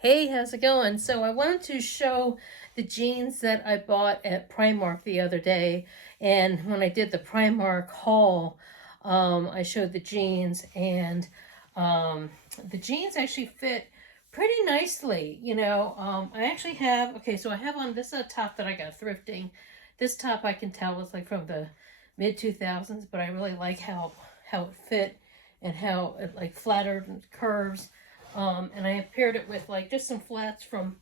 Hey, how's it going? So I wanted to show the jeans that I bought at Primark the other day. And when I did the Primark haul, I showed the jeans and um, the jeans actually fit pretty nicely. I actually have, okay, so I have on this a top that I got thrifting. This top I can tell was like from the mid 2000s, but I really like how it fit and how it like flattered and curves, and I paired it with like just some flats from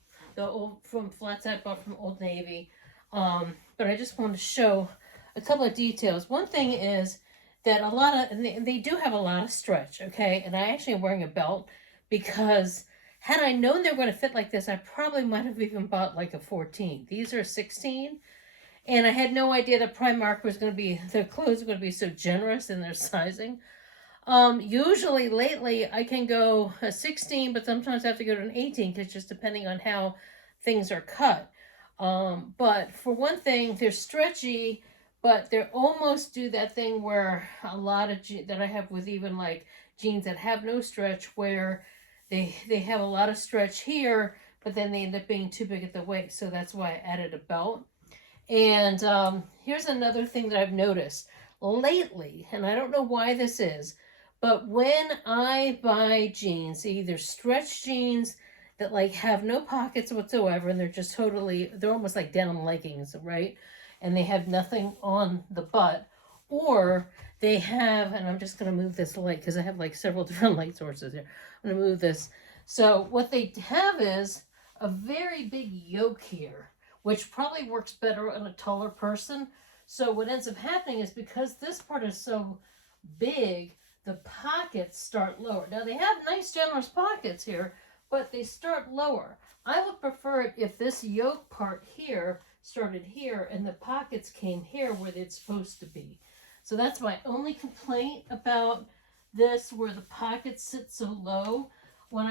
flats I bought from Old Navy. But I just wanted to show a couple of details. One thing is that a lot of and they do have a lot of stretch, okay? And I actually am wearing a belt because had I known they were going to fit like this, I probably might have even bought like a 14. These are 16, and I had no idea that Primark was going to be their clothes were going to be so generous in their sizing. Usually lately I can go a 16, but sometimes I have to go to an 18 because just depending on how things are cut. But for one thing, they're stretchy, but they almost do that thing where a lot of that I have with even like jeans that have no stretch, where they have a lot of stretch here, but then they end up being too big at the waist. So that's why I added a belt. And here's another thing that I've noticed lately, and I don't know why this is, but when I buy jeans, either stretch jeans that like have no pockets whatsoever, and they're almost like denim leggings, right? And they have nothing on the butt, or they have, and I'm just going to move this light because I have like several different light sources here. I'm going to move this. So what they have is a very big yoke here, which probably works better on a taller person. So what ends up happening is because this part is so big, the pockets start lower. Now they have nice generous pockets here, but they start lower. I would prefer it if this yoke part here started here and the pockets came here where they're supposed to be. So that's my only complaint about this, where the pockets sit so low. When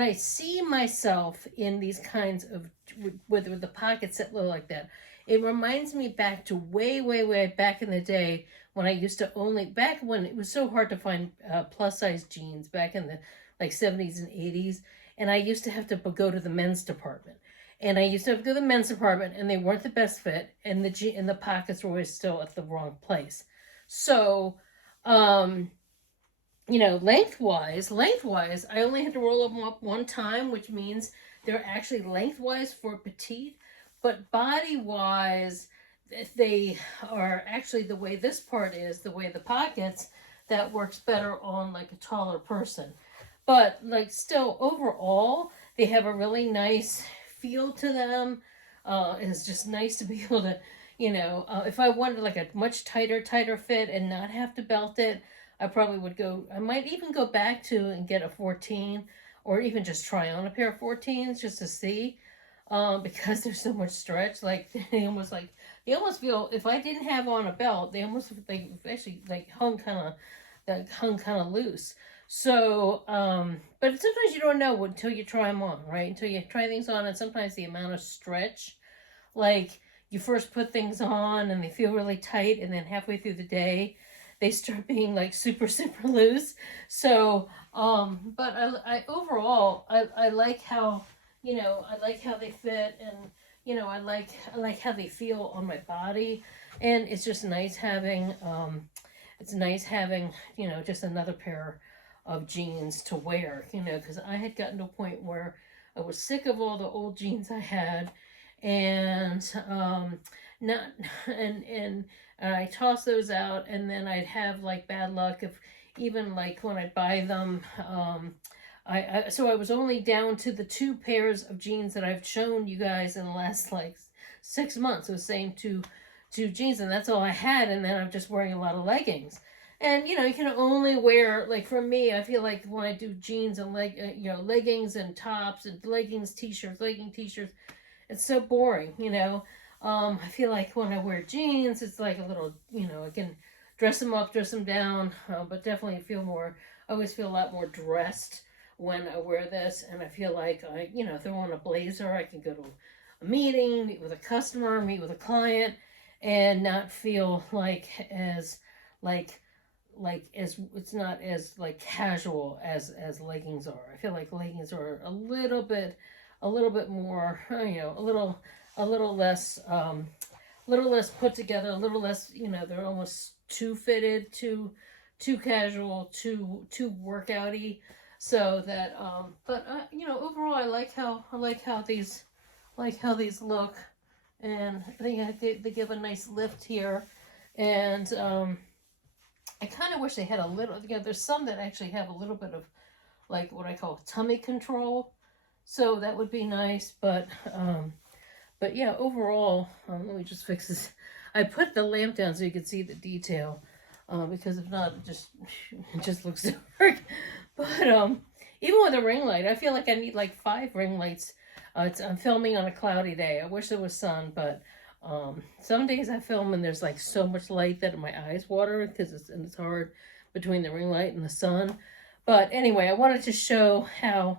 I see myself in these kinds of with the pockets set low like that, it reminds me back to way back in the day when I used to only back when it was so hard to find plus size jeans back in the like 70s and 80s, and I used to have to go to the men's department. And I used to have to go to the men's department, and they weren't the best fit, and the pockets were always still at the wrong place. So, um, lengthwise, I only had to roll them up one time, which means they're actually lengthwise for petite, but body wise, they are actually the way this part is, the way the pockets, that works better on like a taller person. But like still, overall, they have a really nice feel to them. It's just nice to be able to, if I wanted like a much tighter fit and not have to belt it, I probably would go, I might even go back to and get a 14, or even just try on a pair of 14s just to see, because there's so much stretch. Like, they almost feel, if I didn't have on a belt, they actually like hung kind of loose. So, but sometimes you don't know until you try them on, right? Until you try things on, and sometimes the amount of stretch, like you first put things on and they feel really tight, and then halfway through the day, they start being like super loose. So, but I overall, I like how, I like how they fit, and I like how they feel on my body, and it's just nice having, just another pair of jeans to wear, because I had gotten to a point where I was sick of all the old jeans I had, and not and I toss those out, and then I'd have like bad luck if even like when I buy them. So I was only down to the two pairs of jeans that I've shown you guys in the last like 6 months. It was the same two jeans, and that's all I had. And then I'm just wearing a lot of leggings. And you can only wear, like, for me, I feel like when I do jeans and leggings and tops and leggings t-shirts, legging t-shirts, it's so boring. I feel like when I wear jeans, it's like a little, I can dress them up, dress them down, but definitely I always feel a lot more dressed when I wear this. And I feel like throw on a blazer, I can go to a meeting, meet with a customer, meet with a client, and not feel like as like like it's not as like casual as leggings are. I feel like leggings are a little bit more, a little less put together, a little less, they're almost too fitted, too casual, too workouty. So that, but overall, I like how these look, and I think they give a nice lift here, and I kind of wish they had a little. There's some that actually have a little bit of like what I call tummy control, so that would be nice. But yeah, overall, let me just fix this. I put the lamp down so you can see the detail, because if not, it just looks dark. But even with a ring light, I feel like I need like 5 ring lights. I'm filming on a cloudy day. I wish there was sun, but some days I film and there's like so much light that my eyes water because it's hard between the ring light and the sun. But anyway, I wanted to show how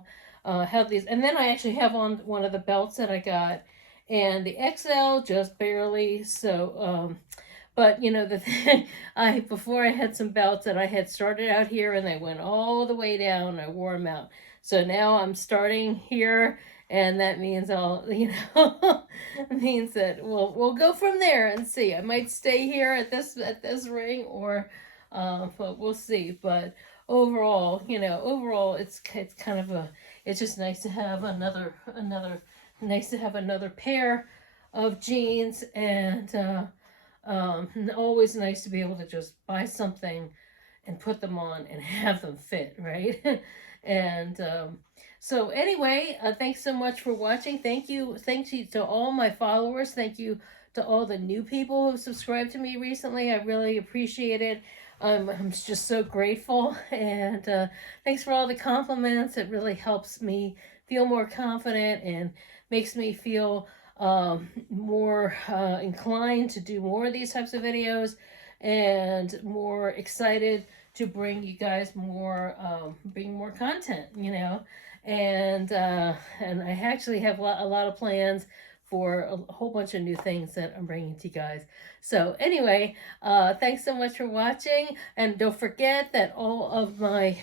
these, and then I actually have on one of the belts that I got, and the XL just barely. So but the thing, before I had some belts that I had started out here and they went all the way down. I wore them out. So now I'm starting here, and that means means that we'll go from there and see. I might stay here at this ring, or but we'll see. But overall, it's kind of it's just nice to have another pair of jeans, and always nice to be able to just buy something and put them on and have them fit, right? And so anyway, thanks so much for watching. Thank you to all my followers. Thank you to all the new people who have subscribed to me recently. I really appreciate it. I'm just so grateful, and thanks for all the compliments. It really helps me feel more confident and makes me feel more inclined to do more of these types of videos, and more excited to bring you guys more content, and I actually have a lot of plans for a whole bunch of new things that I'm bringing to you guys. So anyway, thanks so much for watching, and don't forget that all of my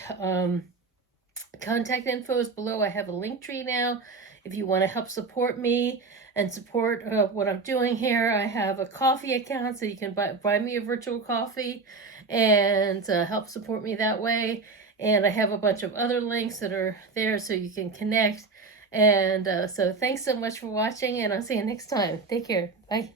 contact info is below. I have a link tree now. If you want to help support me and support what I'm doing here, I have a coffee account, so you can buy me a virtual coffee and help support me that way. And I have a bunch of other links that are there so you can connect. And so thanks so much for watching, and I'll see you next time. Take care. Bye.